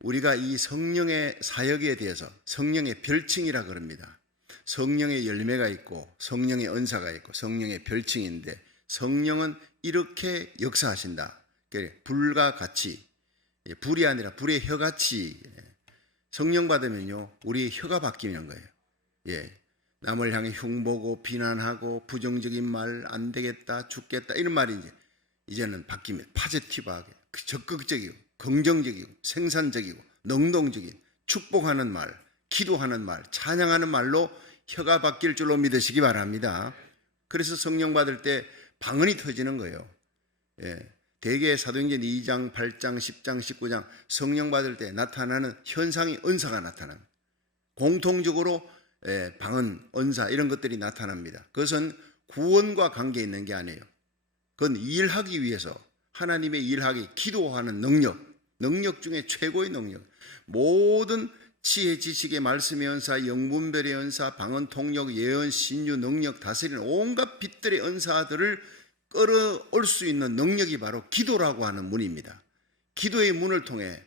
우리가 이 성령의 사역에 대해서 성령의 별칭이라 그럽니다. 성령의 열매가 있고 성령의 은사가 있고 성령의 별칭인데 성령은 이렇게 역사하신다. 불과 같이, 불이 아니라 불의 혀같이 성령 받으면요 우리의 혀가 바뀌는 거예요. 남을 향해 흉보고 비난하고 부정적인 말, 안 되겠다, 죽겠다 이런 말이 이제는 바뀌면 파지티브하게 적극적이고 긍정적이고 생산적이고 능동적인 축복하는 말, 기도하는 말, 찬양하는 말로 혀가 바뀔 줄로 믿으시기 바랍니다. 그래서 성령 받을 때 방언이 터지는 거예요. 대개 사도행전 2장, 8장, 10장, 19장 성령 받을 때 나타나는 현상이 은사가 나타납니다. 공통적으로 방언, 은사 이런 것들이 나타납니다. 그것은 구원과 관계 있는 게 아니에요. 그건 일하기 위해서 하나님의 일하기, 기도하는 능력 중에 최고의 능력. 모든 지혜, 지식의 말씀의 은사, 영분별의 은사, 방언, 통역, 예언, 신유, 능력, 다스리는 온갖 빛들의 은사들을 끌어올 수 있는 능력이 바로 기도라고 하는 문입니다. 기도의 문을 통해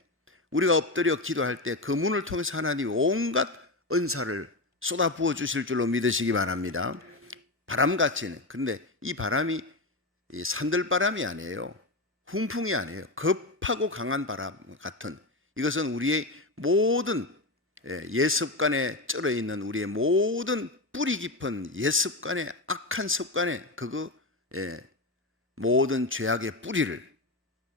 우리가 엎드려 기도할 때 그 문을 통해서 하나님이 온갖 은사를 쏟아 부어 주실 줄로 믿으시기 바랍니다. 바람같이는, 그런데 이 바람이 산들바람이 아니에요. 훈풍이 아니에요. 급하고 강한 바람 같은, 이것은 우리의 모든 예습관에 쩔어 있는 우리의 모든 뿌리 깊은 예습관에, 악한 습관에 모든 죄악의 뿌리를,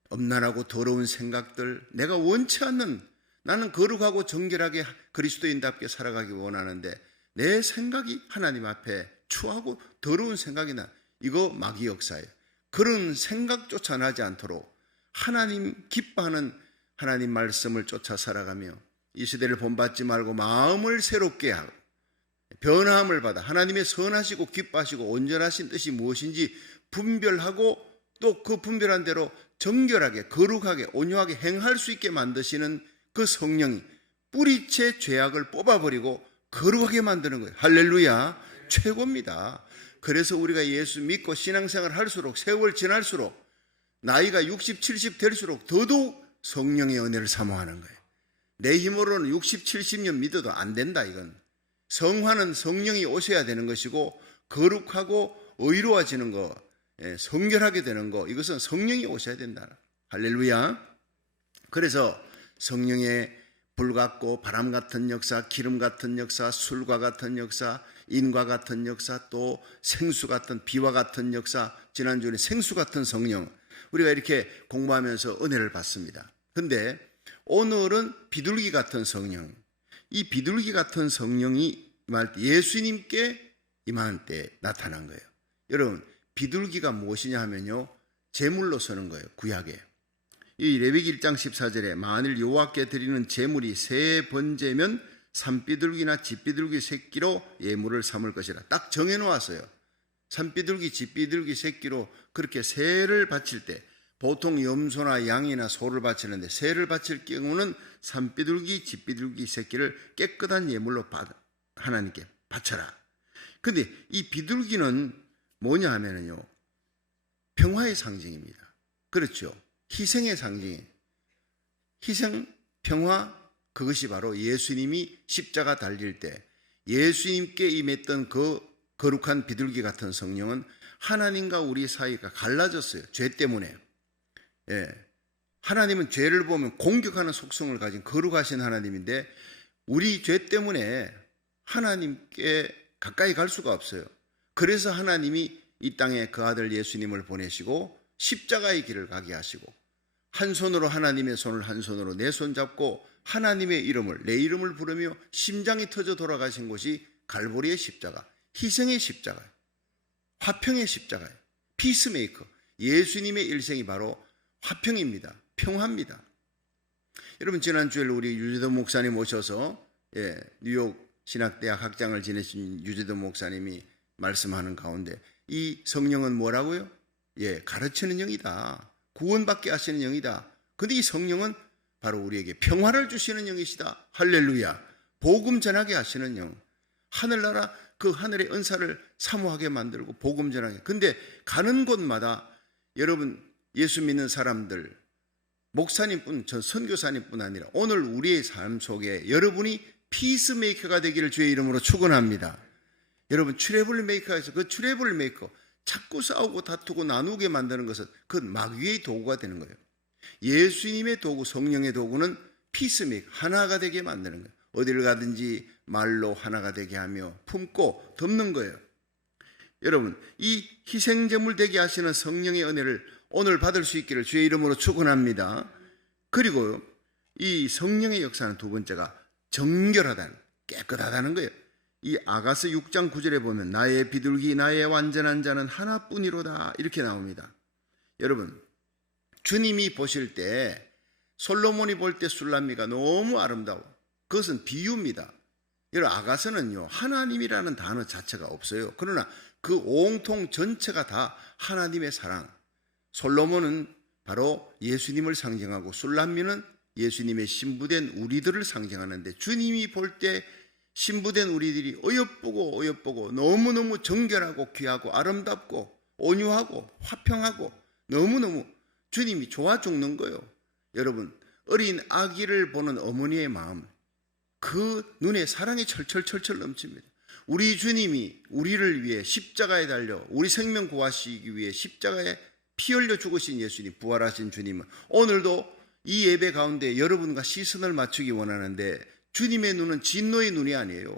엄난하고 더러운 생각들, 내가 원치 않는, 나는 거룩하고 정결하게 그리스도인답게 살아가기 원하는데 내 생각이 하나님 앞에 추하고 더러운 생각이 나, 이거 마귀 역사예요. 그런 생각 쫓아나지 않도록 하나님 기뻐하는 하나님 말씀을 쫓아 살아가며 이 시대를 본받지 말고 마음을 새롭게 하고 변화함을 받아 하나님의 선하시고 기뻐하시고 온전하신 뜻이 무엇인지 분별하고 또 그 분별한 대로 정결하게 거룩하게 온유하게 행할 수 있게 만드시는 그 성령이 뿌리째 죄악을 뽑아버리고 거룩하게 만드는 거예요. 할렐루야. 최고입니다. 그래서 우리가 예수 믿고 신앙생활 할수록, 세월 지날수록, 나이가 60, 70 될수록 더더욱 성령의 은혜를 사모하는 거예요. 내 힘으로는 60, 70년 믿어도 안 된다. 이건 성화는 성령이 오셔야 되는 것이고, 거룩하고 의로워지는 거, 성결하게 되는 거, 이것은 성령이 오셔야 된다. 할렐루야. 그래서 성령의 불 같고 바람 같은 역사, 기름 같은 역사, 술과 같은 역사, 인과 같은 역사, 또 생수 같은, 비와 같은 역사, 지난주에 생수 같은 성령, 우리가 이렇게 공부하면서 은혜를 받습니다. 근데 오늘은 비둘기 같은 성령, 이 비둘기 같은 성령이 임할 때, 예수님께 임하는 때 나타난 거예요. 여러분, 비둘기가 무엇이냐 하면요, 제물로 서는 거예요. 구약에 이 레위기 1장 14절에 만일 여호와께 드리는 제물이 새 번제면 산비둘기나 집비둘기 새끼로 예물을 삼을 것이라 딱 정해놓았어요. 산비둘기, 집비둘기 새끼로 그렇게 새를 바칠 때, 보통 염소나 양이나 소를 바치는데 새를 바칠 경우는 산비둘기, 집비둘기 새끼를 깨끗한 예물로 하나님께 바쳐라. 근데 이 비둘기는 뭐냐 하면요, 평화의 상징입니다. 그렇죠. 희생의 상징이에요. 희생, 평화, 그것이 바로 예수님이 십자가 달릴 때 예수님께 임했던 그 거룩한 비둘기 같은 성령은 하나님과 우리 사이가 갈라졌어요. 죄 때문에. 하나님은 죄를 보면 공격하는 속성을 가진 거룩하신 하나님인데 우리 죄 때문에 하나님께 가까이 갈 수가 없어요. 그래서 하나님이 이 땅에 그 아들 예수님을 보내시고 십자가의 길을 가게 하시고, 한 손으로 하나님의 손을 한 손으로 내 손 잡고 하나님의 이름을, 내 이름을 부르며 심장이 터져 돌아가신 곳이 갈보리의 십자가, 희생의 십자가, 화평의 십자가, 피스메이커. 예수님의 일생이 바로 화평입니다. 평화입니다. 여러분, 지난주에 우리 유재도 목사님 오셔서 뉴욕 신학대학 학장을 지내신 유재도 목사님이 말씀하는 가운데 이 성령은 뭐라고요? 가르치는 영이다. 구원받게 하시는 영이다. 근데 이 성령은 바로 우리에게 평화를 주시는 영이시다. 할렐루야. 복음 전하게 하시는 영. 하늘나라 그 하늘의 은사를 사모하게 만들고 복음 전하게. 근데 가는 곳마다 여러분, 예수 믿는 사람들, 목사님뿐, 전 선교사님뿐 아니라 오늘 우리의 삶 속에 여러분이 피스메이커가 되기를 주의 이름으로 축원합니다. 여러분, 트러블 메이커에서 그 트러블 메이커, 자꾸 싸우고 다투고 나누게 만드는 것은 그 마귀의 도구가 되는 거예요. 예수님의 도구, 성령의 도구는 피스메이커, 하나가 되게 만드는 거예요. 어디를 가든지 말로 하나가 되게 하며 품고 덮는 거예요. 여러분, 이 희생제물 되게 하시는 성령의 은혜를 오늘 받을 수 있기를 주의 이름으로 축원합니다. 그리고 이 성령의 역사는 두 번째가 정결하다는, 깨끗하다는 거예요. 이 아가서 6장 9절에 보면 나의 비둘기 나의 완전한 자는 하나뿐이로다 이렇게 나옵니다. 여러분, 주님이 보실 때, 솔로몬이 볼 때 술람미가 너무 아름다워. 그것은 비유입니다. 여러분, 아가서는요 하나님이라는 단어 자체가 없어요. 그러나 그 온통 전체가 다 하나님의 사랑. 솔로몬은 바로 예수님을 상징하고 술람미는 예수님의 신부된 우리들을 상징하는데, 주님이 볼 때 신부된 우리들이 어여쁘고 너무너무 정결하고 귀하고 아름답고 온유하고 화평하고 너무너무 주님이 좋아 죽는 거예요. 여러분, 어린 아기를 보는 어머니의 마음, 그 눈에 사랑이 철철 넘칩니다. 우리 주님이 우리를 위해 십자가에 달려 우리 생명 구하시기 위해 십자가에 피 흘려 죽으신 예수님, 부활하신 주님은 오늘도 이 예배 가운데 여러분과 시선을 맞추기 원하는데, 주님의 눈은 진노의 눈이 아니에요.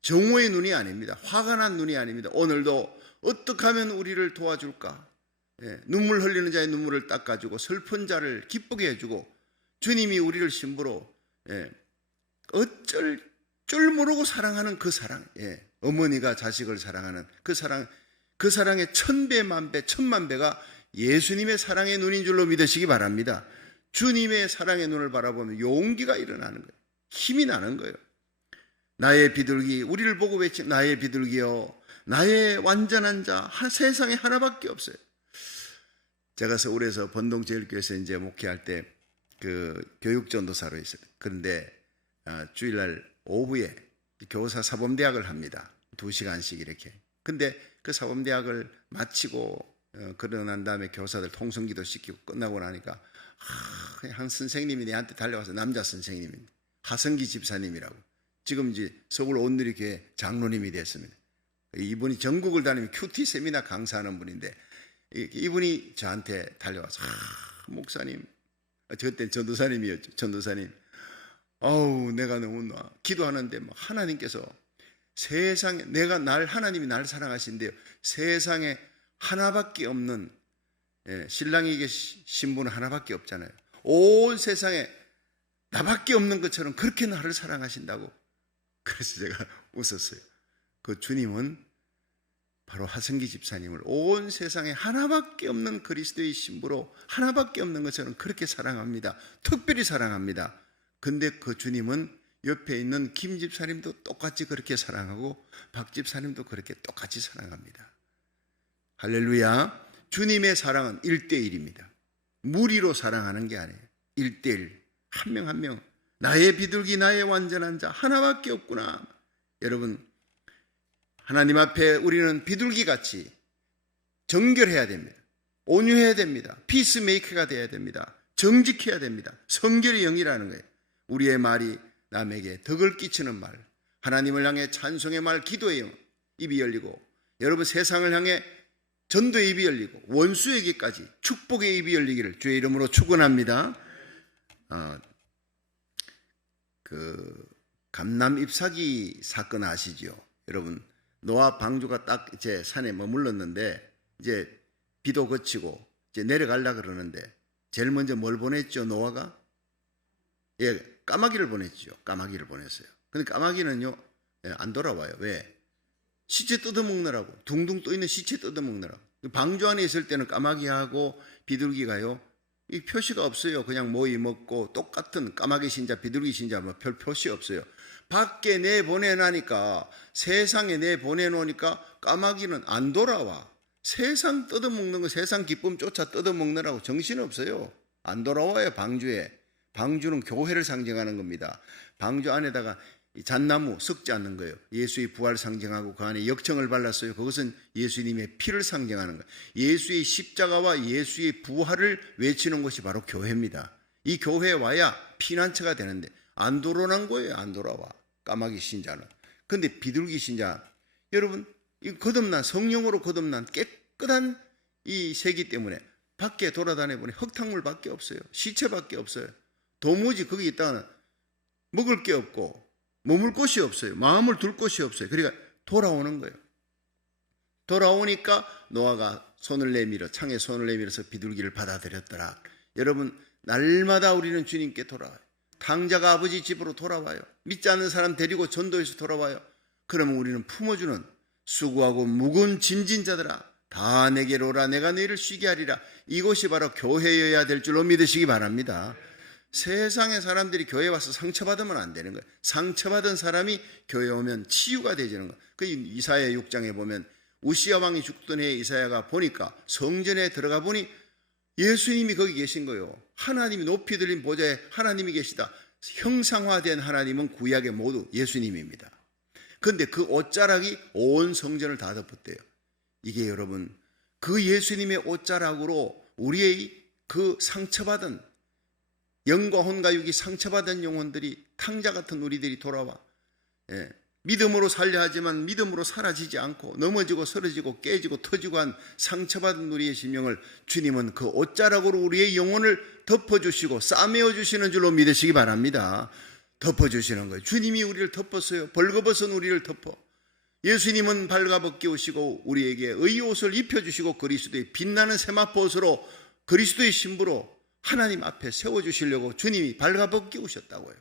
정오의 눈이 아닙니다. 화가 난 눈이 아닙니다. 오늘도 어떻게 하면 우리를 도와줄까? 눈물 흘리는 자의 눈물을 닦아주고 슬픈 자를 기쁘게 해주고, 주님이 우리를 신부로 어쩔 줄 모르고 사랑하는 그 사랑, 어머니가 자식을 사랑하는 그 사랑, 그 사랑의 천배 만배 천만배가 예수님의 사랑의 눈인 줄로 믿으시기 바랍니다. 주님의 사랑의 눈을 바라보면 용기가 일어나는 거예요. 힘이 나는 거예요. 나의 비둘기, 우리를 보고 외친 나의 비둘기여, 나의 완전한 자, 세상에 하나밖에 없어요. 제가 서울에서 번동제일교회에서 이제 목회할 때 그 교육전도사로 있어요. 그런데 주일날 오후에 교사 사범대학을 합니다. 2시간씩 이렇게. 근데 그 사범대학을 마치고 그러고 난 다음에 교사들 통성기도 시키고 끝나고 나니까 한 선생님이 내한테 달려와서, 남자 선생님입니다. 하성기 집사님이라고. 지금 이제 서울 온누리교회 장로님이 됐습니다. 이분이 전국을 다니며 큐티 세미나 강사하는 분인데, 이분이 저한테 달려와서 목사님, 그때 전도사님이었죠. 전도사님, 내가 너무 기도하는데 하나님께서 세상에, 하나님이 날 사랑하신대요. 세상에 하나밖에 없는, 신랑에게 신부는 하나밖에 없잖아요. 온 세상에 나밖에 없는 것처럼 그렇게 나를 사랑하신다고. 그래서 제가 웃었어요. 그 주님은 바로 하성기 집사님을 온 세상에 하나밖에 없는 그리스도의 신부로 하나밖에 없는 것처럼 그렇게 사랑합니다. 특별히 사랑합니다. 근데 그 주님은 옆에 있는 김 집사님도 똑같이 그렇게 사랑하고 박 집사님도 그렇게 똑같이 사랑합니다. 할렐루야. 주님의 사랑은 1대1입니다. 무리로 사랑하는 게 아니에요. 1대1. 한 명 한 명. 나의 비둘기 나의 완전한 자 하나밖에 없구나. 여러분, 하나님 앞에 우리는 비둘기같이 정결해야 됩니다. 온유해야 됩니다. 피스메이커가 돼야 됩니다. 정직해야 됩니다. 성결의 영이라는 거예요. 우리의 말이 남에게 덕을 끼치는 말, 하나님을 향해 찬송의 말, 기도의 영, 입이 열리고, 여러분 세상을 향해 전도의 입이 열리고 원수에게까지 축복의 입이 열리기를 주의 이름으로 축원합니다. 그 감람 잎사귀 사건 아시죠? 여러분, 노아 방주가 딱 이제 산에 머물렀는데 이제 비도 그치고 이제 내려가려고 그러는데 제일 먼저 뭘 보냈죠? 노아가 까마귀를 보냈죠. 까마귀를 보냈어요. 근데 까마귀는요 안 돌아와요. 왜? 시체 뜯어먹느라고. 둥둥 떠있는 시체 뜯어먹느라고. 방주 안에 있을 때는 까마귀하고 비둘기가요 이 표시가 없어요. 그냥 모이 먹고 똑같은 까마귀 신자 비둘기 신자 뭐 별 표시 없어요. 밖에 내보내놓으니까, 세상에 내보내놓으니까 까마귀는 안 돌아와. 세상 뜯어먹는 거, 세상 기쁨 쫓아 뜯어먹느라고 정신없어요. 안 돌아와요. 방주에. 방주는 교회를 상징하는 겁니다. 방주 안에다가 이 잣나무 썩지 않는 거예요. 예수의 부활을 상징하고 그 안에 역청을 발랐어요. 그것은 예수님의 피를 상징하는 거예요. 예수의 십자가와 예수의 부활을 외치는 것이 바로 교회입니다. 이 교회에 와야 피난처가 되는데 안 돌아오는 거예요. 안 돌아와. 까마귀 신자는. 근데 비둘기 신자, 여러분, 이 거듭난, 성령으로 거듭난 깨끗한 이 새기 때문에 밖에 돌아다녀 보니 흙탕물밖에 없어요. 시체밖에 없어요. 도무지 거기 있다가는 먹을 게 없고 머물 곳이 없어요. 마음을 둘 곳이 없어요. 그러니까 돌아오는 거예요. 돌아오니까 노아가 손을 내밀어, 창에 손을 내밀어서 비둘기를 받아들였더라. 여러분, 날마다 우리는 주님께 돌아와요. 탕자가 아버지 집으로 돌아와요. 믿지 않는 사람 데리고 전도해서 돌아와요. 그러면 우리는 품어주는 수고하고 무거운 짐진 자들아, 다 내게로 오라. 내가 너희를 쉬게 하리라. 이것이 바로 교회여야 될 줄로 믿으시기 바랍니다. 세상의 사람들이 교회에 와서 상처받으면 안 되는 거예요. 상처받은 사람이 교회에 오면 치유가 되지는 거예요. 그 이사야 6장에 보면 우시야 왕이 죽던 해에 이사야가 보니까 성전에 들어가 보니 예수님이 거기 계신 거예요. 하나님이 높이 들린 보좌에 하나님이 계시다. 형상화된 하나님은 구약의 모두 예수님입니다. 그런데 그 옷자락이 온 성전을 다 덮었대요. 이게 여러분, 그 예수님의 옷자락으로 우리의 그 상처받은, 영과 혼과 육이 상처받은 영혼들이, 탕자 같은 우리들이 돌아와, 믿음으로 살려 하지만 믿음으로 사라지지 않고 넘어지고 쓰러지고 깨지고 터지고 한 상처받은 우리의 심령을 주님은 그 옷자락으로 우리의 영혼을 덮어주시고 싸매어 주시는 줄로 믿으시기 바랍니다. 덮어주시는 거예요. 주님이 우리를 덮었어요. 벌거벗은 우리를 덮어. 예수님은 발가벗기우시고 우리에게 의의 옷을 입혀주시고 그리스도의 빛나는 세마포옷으로 그리스도의 신부로 하나님 앞에 세워주시려고 주님이 발가벗기우셨다고요.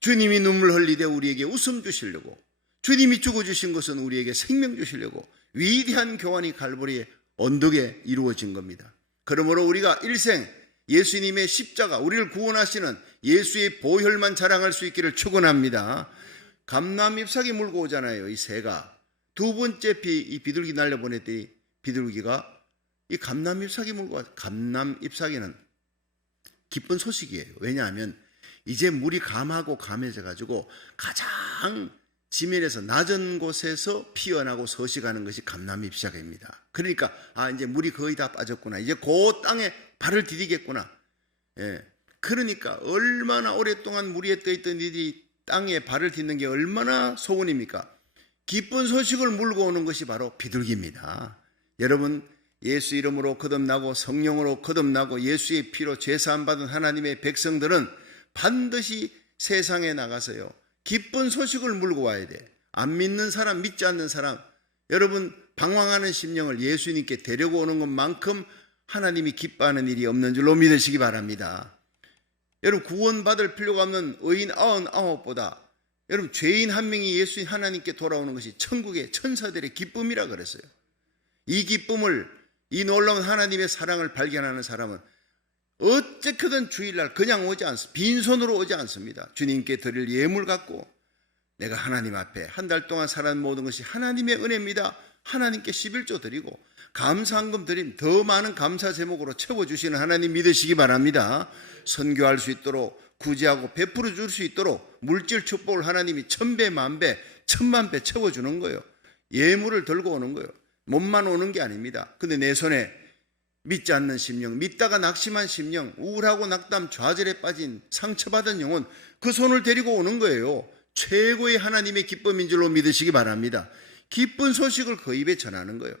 주님이 눈물 흘리되 우리에게 웃음 주시려고, 주님이 죽어주신 것은 우리에게 생명 주시려고 위대한 교환이 갈보리의 언덕에 이루어진 겁니다. 그러므로 우리가 일생 예수님의 십자가, 우리를 구원하시는 예수의 보혈만 자랑할 수 있기를 축원합니다. 감람 잎사귀 물고 오잖아요. 이 새가 두 번째 이 비둘기 날려보냈더니 비둘기가 이 감람 잎사귀 물고 와서, 감람 잎사귀는 기쁜 소식이에요. 왜냐하면 이제 물이 감하고 감해져 가지고 가장 지면에서 낮은 곳에서 피어나고 서식하는 것이 감람 잎사귀입니다. 그러니까 이제 물이 거의 다 빠졌구나. 이제 그 땅에 발을 디디겠구나. 그러니까 얼마나 오랫동안 물 위에 떠있던 이들이 땅에 발을 딛는 게 얼마나 소원입니까? 기쁜 소식을 물고 오는 것이 바로 비둘기입니다. 여러분, 예수 이름으로 거듭나고 성령으로 거듭나고 예수의 피로 죄사함 받은 하나님의 백성들은 반드시 세상에 나가서요, 기쁜 소식을 물고 와야 돼. 안 믿는 사람, 믿지 않는 사람, 여러분 방황하는 심령을 예수님께 데리고 오는 것만큼 하나님이 기뻐하는 일이 없는 줄로 믿으시기 바랍니다. 여러분, 구원받을 필요가 없는 의인 99보다 여러분 죄인 한 명이 예수님 하나님께 돌아오는 것이 천국의 천사들의 기쁨이라 그랬어요. 이 기쁨을, 이 놀라운 하나님의 사랑을 발견하는 사람은 어쨌든 주일날 그냥 오지 않습니다. 빈손으로 오지 않습니다. 주님께 드릴 예물 갖고, 내가 하나님 앞에 한 달 동안 살아온 모든 것이 하나님의 은혜입니다. 하나님께 11조 드리고 감사한금 드림, 더 많은 감사 제목으로 채워주시는 하나님 믿으시기 바랍니다. 선교할 수 있도록, 구제하고 베풀어 줄 수 있도록 물질 축복을 하나님이 1000배, 10,000배, 10,000,000배 채워주는 거예요. 예물을 들고 오는 거예요. 몸만 오는 게 아닙니다. 근데 내 손에 믿지 않는 심령, 믿다가 낙심한 심령, 우울하고 낙담, 좌절에 빠진 상처받은 영혼, 그 손을 데리고 오는 거예요. 최고의 하나님의 기쁨인 줄로 믿으시기 바랍니다. 기쁜 소식을 그 입에 전하는 거예요.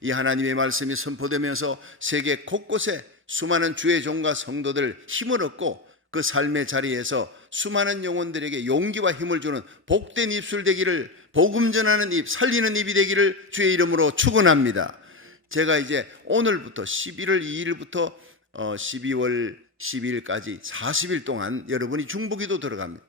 이 하나님의 말씀이 선포되면서 세계 곳곳에 수많은 주의 종과 성도들 힘을 얻고 그 삶의 자리에서 수많은 영혼들에게 용기와 힘을 주는 복된 입술 되기를, 복음 전하는 입, 살리는 입이 되기를 주의 이름으로 축원합니다. 제가 이제 오늘부터 11월 2일부터 12월 12일까지 40일 동안 여러분이 중보기도 들어갑니다.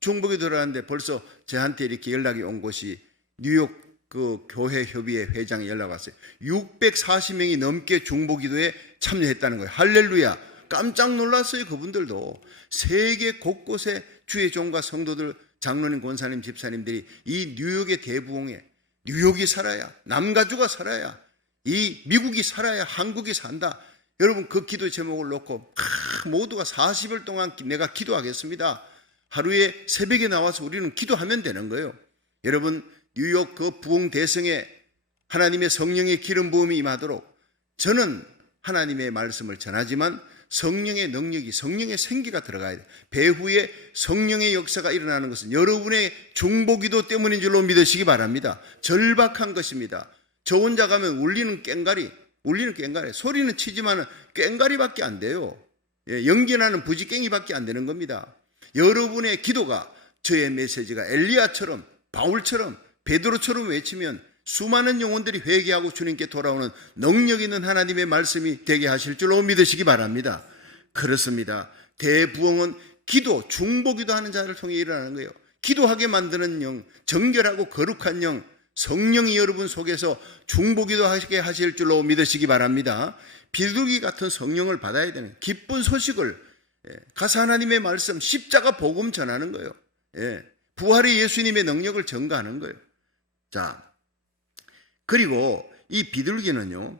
중보기 들어갔는데 벌써 저한테 이렇게 연락이 온 곳이 뉴욕 그 교회 협의회 회장이 연락 왔어요. 640명이 넘게 중보기도에 참여했다는 거예요. 할렐루야. 깜짝 놀랐어요. 그분들도 세계 곳곳에 주의 종과 성도들, 장로님, 권사님, 집사님들이 이 뉴욕의 대부흥에, 뉴욕이 살아야, 남가주가 살아야, 이 미국이 살아야 한국이 산다. 여러분, 그 기도 제목을 놓고 모두가 40일 동안 내가 기도하겠습니다. 하루에 새벽에 나와서 우리는 기도하면 되는 거예요. 여러분, 뉴욕 그 부흥 대성에 하나님의 성령의 기름 부음이 임하도록 저는 하나님의 말씀을 전하지만 성령의 능력이, 성령의 생기가 들어가야 돼요. 배후에 성령의 역사가 일어나는 것은 여러분의 중보기도 때문인 줄로 믿으시기 바랍니다. 절박한 것입니다. 저 혼자 가면 울리는 꽹가리, 소리는 치지만 꽹가리밖에 안 돼요. 연기나는 부지깽이밖에 안 되는 겁니다. 여러분의 기도가, 저의 메시지가 엘리야처럼, 바울처럼, 베드로처럼 외치면 수많은 영혼들이 회개하고 주님께 돌아오는 능력 있는 하나님의 말씀이 되게 하실 줄로 믿으시기 바랍니다. 그렇습니다. 대부흥은 기도, 중보기도 하는 자를 통해 일어나는 거예요. 기도하게 만드는 영, 정결하고 거룩한 영, 성령이 여러분 속에서 중보기도 하게 하실 줄로 믿으시기 바랍니다. 비둘기 같은 성령을 받아야 되는 기쁜 소식을, 가서 하나님의 말씀, 십자가 복음 전하는 거예요. 부활의 예수님의 능력을 전가하는 거예요. 자, 그리고 이 비둘기는요,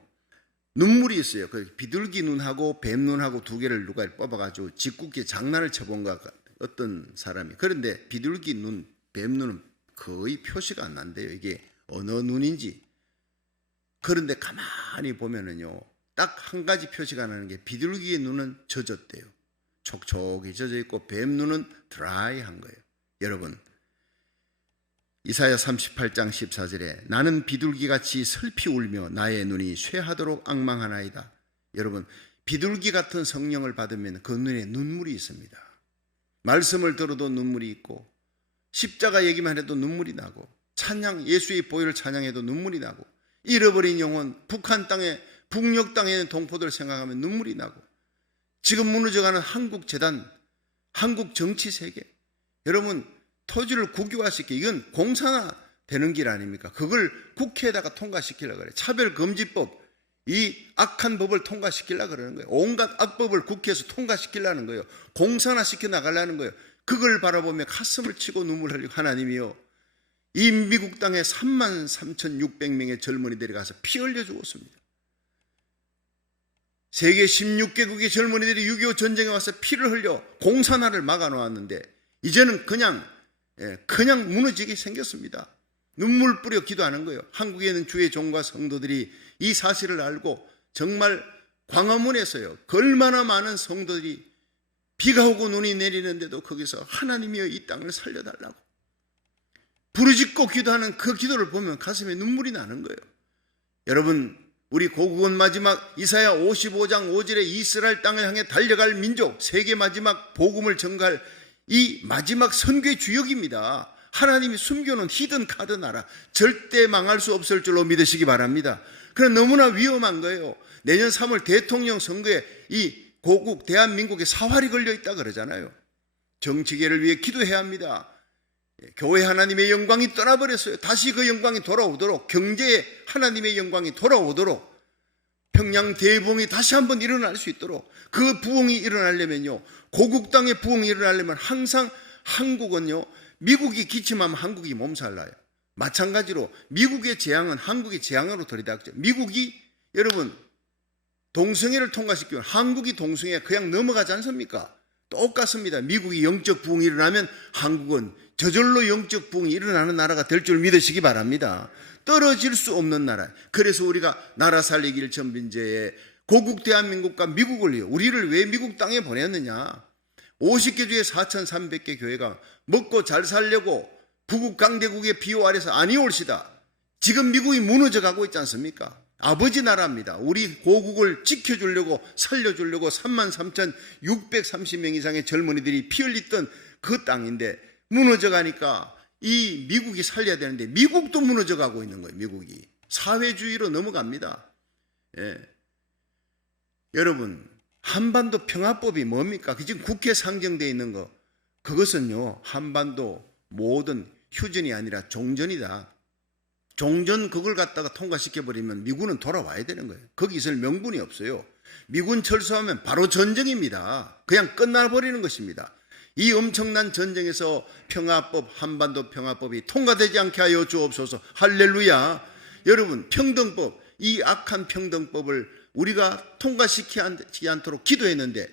눈물이 있어요. 그 비둘기 눈하고 뱀 눈하고 두 개를 누가 뽑아가지고 짓궂게 장난을 쳐본 것 같아요. 어떤 사람이. 그런데 비둘기 눈, 뱀 눈은 거의 표시가 안 난대요. 이게 어느 눈인지. 그런데 가만히 보면은요, 딱 한 가지 표시가 나는 게 비둘기의 눈은 젖었대요. 촉촉이 젖어 있고 뱀 눈은 드라이한 거예요. 여러분, 이사야 38장 14절에 나는 비둘기같이 슬피 울며 나의 눈이 쇠하도록 앙망하나이다. 여러분, 비둘기 같은 성령을 받으면 그 눈에 눈물이 있습니다. 말씀을 들어도 눈물이 있고, 십자가 얘기만 해도 눈물이 나고, 찬양, 예수의 보혈을 찬양해도 눈물이 나고, 잃어버린 영혼, 북한 땅에, 북녘 땅에 있는 동포들 생각하면 눈물이 나고, 지금 무너져가는 한국 재단, 한국 정치 세계, 여러분, 토지를 국유화시키기, 이건 공산화 되는 길 아닙니까? 그걸 국회에다가 통과시키려고 그래요. 차별금지법, 이 악한 법을 통과시키려고 그러는 거예요. 온갖 악법을 국회에서 통과시키려는 거예요. 공산화시켜 나가려는 거예요. 그걸 바라보며 가슴을 치고 눈물 흘리고, 하나님이요, 이 미국 땅에 33,600명의 젊은이들이 가서 피 흘려 죽었습니다. 세계 16개국의 젊은이들이 6.25 전쟁에 와서 피를 흘려 공산화를 막아놓았는데 이제는 그냥 무너지게 생겼습니다. 눈물 뿌려 기도하는 거예요. 한국에 있는 주의 종과 성도들이 이 사실을 알고 정말 광화문에서요, 얼마나 많은 성도들이 비가 오고 눈이 내리는데도 거기서 하나님이여 이 땅을 살려달라고 부르짖고 기도하는 그 기도를 보면 가슴에 눈물이 나는 거예요. 여러분, 우리 고국은 마지막 이사야 55장 5절에 이스라엘 땅을 향해 달려갈 민족, 세계 마지막 복음을 전가할 이 마지막 선교의 주역입니다. 하나님이 숨겨놓은 히든 카드 나라, 절대 망할 수 없을 줄로 믿으시기 바랍니다. 그럼 너무나 위험한 거예요. 내년 3월 대통령 선거에 이 고국 대한민국에 사활이 걸려있다 그러잖아요. 정치계를 위해 기도해야 합니다. 교회 하나님의 영광이 떠나버렸어요. 다시 그 영광이 돌아오도록, 경제에 하나님의 영광이 돌아오도록, 평양 대부흥이 다시 한번 일어날 수 있도록, 그 부흥이 일어나려면요, 고국 땅의 부흥이 일어나려면 항상 한국은요, 미국이 기침하면 한국이 몸살나요. 마찬가지로 미국의 재앙은 한국의 재앙으로 들이닥죠. 미국이, 여러분, 동성애를 통과시키면 한국이 동성애 그냥 넘어가지 않습니까? 똑같습니다. 미국이 영적 부흥이 일어나면 한국은 저절로 영적 부흥이 일어나는 나라가 될 줄 믿으시기 바랍니다. 떨어질 수 없는 나라. 그래서 우리가 나라 살리기를 전빈제에 고국 대한민국과 미국을 위해, 우리를 왜 미국 땅에 보냈느냐? 50개 주의 4,300개 교회가 먹고 잘 살려고 부국 강대국의 비호 아래서 아니올시다. 지금 미국이 무너져 가고 있지 않습니까? 아버지 나라입니다. 우리 고국을 지켜주려고, 살려주려고 33,630명 이상의 젊은이들이 피 흘렸던 그 땅인데 무너져 가니까 이 미국이 살려야 되는데 미국도 무너져 가고 있는 거예요. 미국이 사회주의로 넘어갑니다. 여러분, 한반도 평화법이 뭡니까? 지금 국회에 상정되어 있는 거, 그것은요, 한반도 모든 휴전이 아니라 종전이다. 종전, 그걸 갖다가 통과시켜버리면 미군은 돌아와야 되는 거예요. 거기 있을 명분이 없어요. 미군 철수하면 바로 전쟁입니다. 그냥 끝나버리는 것입니다. 이 엄청난 전쟁에서 평화법, 한반도 평화법이 통과되지 않게 하여 주옵소서. 할렐루야. 여러분, 평등법, 이 악한 평등법을 우리가 통과시키지 않도록 기도했는데,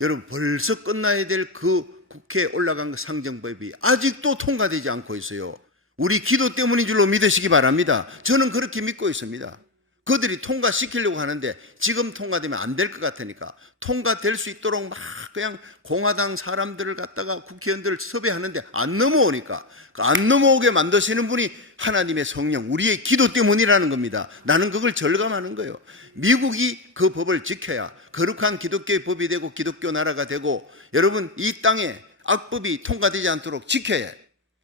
여러분, 벌써 끝나야 될 그 국회에 올라간 그 상정법이 아직도 통과되지 않고 있어요. 우리 기도 때문인 줄로 믿으시기 바랍니다. 저는 그렇게 믿고 있습니다. 그들이 통과시키려고 하는데 지금 통과되면 안 될 것 같으니까 통과될 수 있도록 막 그냥 공화당 사람들을 갖다가 국회의원들을 섭외하는데 안 넘어오니까 안 넘어오게 만드시는 분이 하나님의 성령, 우리의 기도 때문이라는 겁니다. 나는 그걸 절감하는 거예요. 미국이 그 법을 지켜야 거룩한 기독교의 법이 되고 기독교 나라가 되고, 여러분 이 땅에 악법이 통과되지 않도록 지켜야 해요.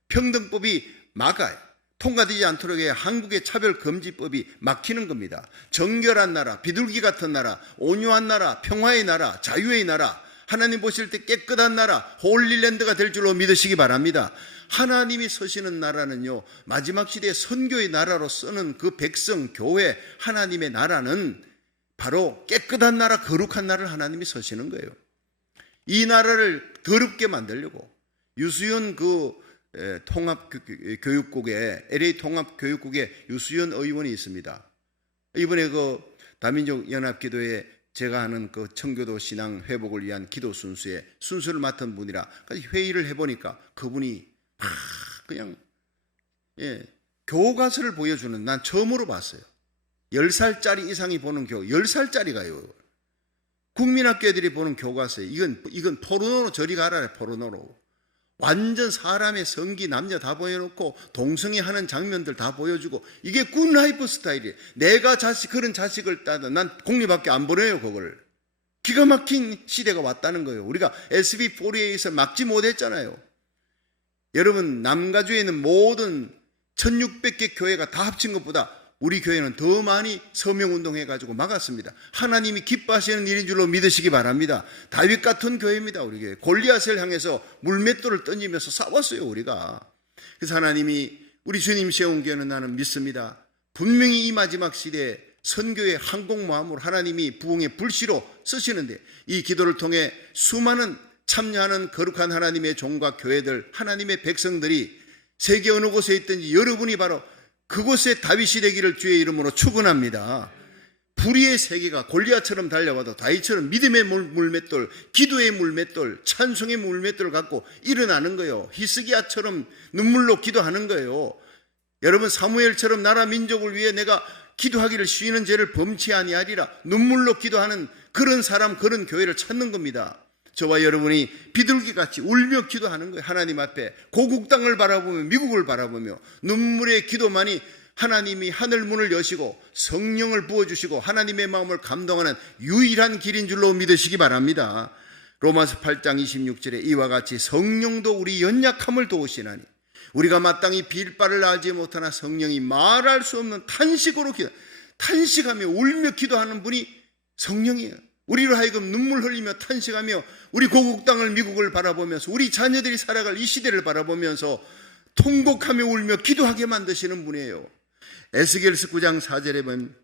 평등법이 막아요. 통과되지 않도록 해야 한국의 차별금지법이 막히는 겁니다. 정결한 나라, 비둘기 같은 나라, 온유한 나라, 평화의 나라, 자유의 나라, 하나님 보실 때 깨끗한 나라, 홀리랜드가 될 줄로 믿으시기 바랍니다. 하나님이 서시는 나라는요, 마지막 시대에 선교의 나라로 쓰는 그 백성, 교회, 하나님의 나라는 바로 깨끗한 나라, 거룩한 나라를 하나님이 서시는 거예요. 이 나라를 더럽게 만들려고 유수연 통합교육국에, LA 통합교육국에 유수연 의원이 있습니다. 이번에 그 다민족 연합기도회 제가 하는 그 청교도 신앙 회복을 위한 기도 순수에 순수를 맡은 분이라 회의를 해보니까 그분이 그냥 교과서를 보여주는, 난 처음으로 봤어요. 10살짜리 이상이 보는 10살짜리가요. 국민학교 애들이 보는 교과서에 이건 포르노로 저리 가라, 포르노로. 완전 사람의 성기, 남녀 다 보여놓고 동성애하는 장면들 다 보여주고, 이게 굿라이프 스타일이에요. 내가 그런 자식을 따다 난 공립학교 안 보내요. 그걸. 기가 막힌 시대가 왔다는 거예요. 우리가 SB48에서 막지 못했잖아요. 여러분, 남가주에 있는 모든 1600개 교회가 다 합친 것보다 우리 교회는 더 많이 서명운동해가지고 막았습니다. 하나님이 기뻐하시는 일인 줄로 믿으시기 바랍니다. 다윗 같은 교회입니다. 우리 교회. 골리앗을 향해서 물맷돌을 던지면서 싸웠어요, 우리가. 그래서 하나님이 우리 주님 세운 교회는 나는 믿습니다. 분명히 이 마지막 시대에 선교의 항공모함으로 하나님이 부흥의 불씨로 쓰시는데, 이 기도를 통해 수많은 참여하는 거룩한 하나님의 종과 교회들, 하나님의 백성들이 세계 어느 곳에 있든지 여러분이 바로 그곳에 다윗이 되기를 주의 이름으로 축원합니다. 불의의 세계가 골리앗처럼 달려와도 다윗처럼 믿음의 물맷돌, 기도의 물맷돌, 찬송의 물맷돌을 갖고 일어나는 거예요. 히스기야처럼 눈물로 기도하는 거예요. 여러분, 사무엘처럼 나라 민족을 위해 내가 기도하기를 쉬는 죄를 범치 아니하리라, 눈물로 기도하는 그런 사람, 그런 교회를 찾는 겁니다. 저와 여러분이 비둘기같이 울며 기도하는 거예요. 하나님 앞에 고국 땅을 바라보며 미국을 바라보며 눈물의 기도만이 하나님이 하늘 문을 여시고 성령을 부어주시고 하나님의 마음을 감동하는 유일한 길인 줄로 믿으시기 바랍니다. 로마서 8장 26절에 이와 같이 성령도 우리 연약함을 도우시나니 우리가 마땅히 빌 바를 알지 못하나 성령이 말할 수 없는 탄식으로 탄식하며 울며 기도하는 분이 성령이에요. 우리로 하여금 눈물 흘리며 탄식하며 우리 고국 땅을 미국을 바라보면서 우리 자녀들이 살아갈 이 시대를 바라보면서 통곡하며 울며 기도하게 만드시는 분이에요. 에스겔서 9장 4절에 보면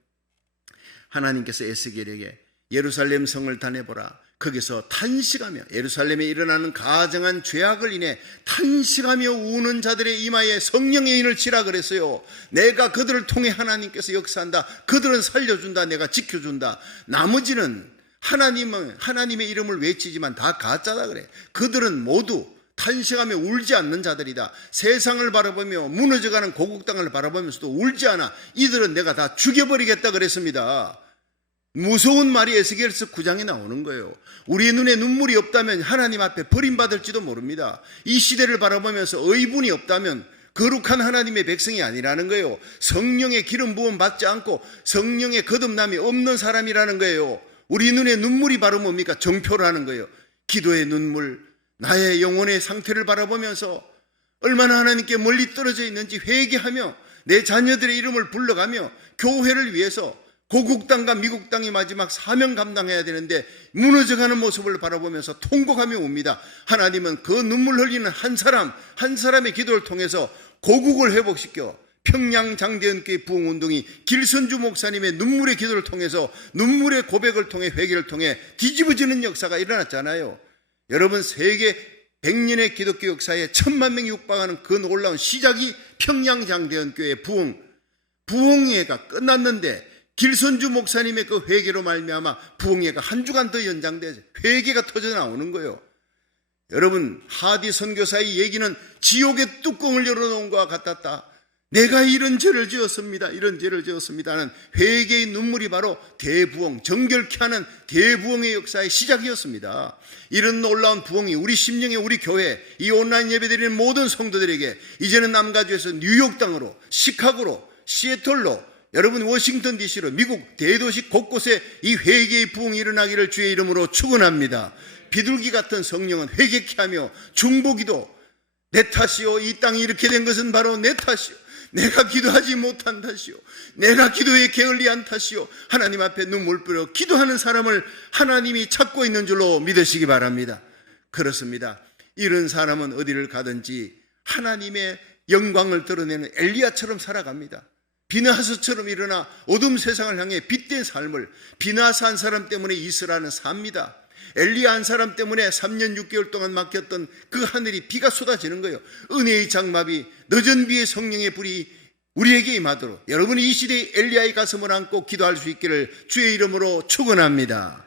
하나님께서 에스겔에게 예루살렘 성을 다녀보라. 거기서 탄식하며 예루살렘에 일어나는 가정한 죄악을 인해 탄식하며 우는 자들의 이마에 성령의 인을 치라 그랬어요. 내가 그들을 통해 하나님께서 역사한다. 그들은 살려준다. 내가 지켜준다. 나머지는 하나님의 이름을 외치지만 다 가짜다 그래. 그들은 모두 탄식하며 울지 않는 자들이다. 세상을 바라보며 무너져가는 고국 땅을 바라보면서도 울지 않아. 이들은 내가 다 죽여버리겠다 그랬습니다. 무서운 말이 에스겔서 9장에 나오는 거예요. 우리의 눈에 눈물이 없다면 하나님 앞에 버림받을지도 모릅니다. 이 시대를 바라보면서 의분이 없다면 거룩한 하나님의 백성이 아니라는 거예요. 성령의 기름 부음 받지 않고 성령의 거듭남이 없는 사람이라는 거예요. 우리 눈에 눈물이 바로 뭡니까? 정표라는 거예요. 기도의 눈물, 나의 영혼의 상태를 바라보면서 얼마나 하나님께 멀리 떨어져 있는지 회개하며 내 자녀들의 이름을 불러가며 교회를 위해서 고국 땅과 미국 땅이 마지막 사명 감당해야 되는데 무너져가는 모습을 바라보면서 통곡하며 옵니다. 하나님은 그 눈물 흘리는 한 사람의 기도를 통해서 고국을 회복시켜 평양 장대연교회 부흥운동이 길선주 목사님의 눈물의 기도를 통해서 눈물의 고백을 통해 회개를 통해 뒤집어지는 역사가 일어났잖아요. 여러분, 세계 100년의 기독교 역사에 1000만 명이 육박하는 그 놀라운 시작이 평양 장대연교회 부흥회가 끝났는데 길선주 목사님의 그 회개로 말미암아 부흥회가 한 주간 더 연장돼서 회개가 터져 나오는 거예요. 여러분, 하디 선교사의 얘기는 지옥의 뚜껑을 열어놓은 것과 같았다. 내가 이런 죄를 지었습니다. 이런 죄를 지었습니다는 회개의 눈물이 바로 대부흥, 정결케 하는 대부흥의 역사의 시작이었습니다. 이런 놀라운 부흥이 우리 심령의 우리 교회, 이 온라인 예배드리는 모든 성도들에게 이제는 남가주에서 뉴욕 땅으로, 시카고로, 시애틀로, 여러분 워싱턴 DC로, 미국 대도시 곳곳에 이 회개의 부흥이 일어나기를 주의 이름으로 축원합니다. 비둘기 같은 성령은 회개케 하며 중보기도, 내 탓이요, 이 땅이 이렇게 된 것은 바로 내 탓이요, 내가 기도하지 못한 탓이요, 내가 기도에 게을리한 탓이요, 하나님 앞에 눈물 뿌려 기도하는 사람을 하나님이 찾고 있는 줄로 믿으시기 바랍니다. 그렇습니다. 이런 사람은 어디를 가든지 하나님의 영광을 드러내는 엘리야처럼 살아갑니다. 비나하스처럼 일어나 어둠 세상을 향해 빛된 삶을, 비나하스 한 사람 때문에 이스라엘은 삽니다. 엘리야 한 사람 때문에 3년 6개월 동안 막혔던 그 하늘이 비가 쏟아지는 거예요. 은혜의 장마비, 늦은 비의 성령의 불이 우리에게 임하도록 여러분이 이 시대의 엘리야의 가슴을 안고 기도할 수 있기를 주의 이름으로 축원합니다.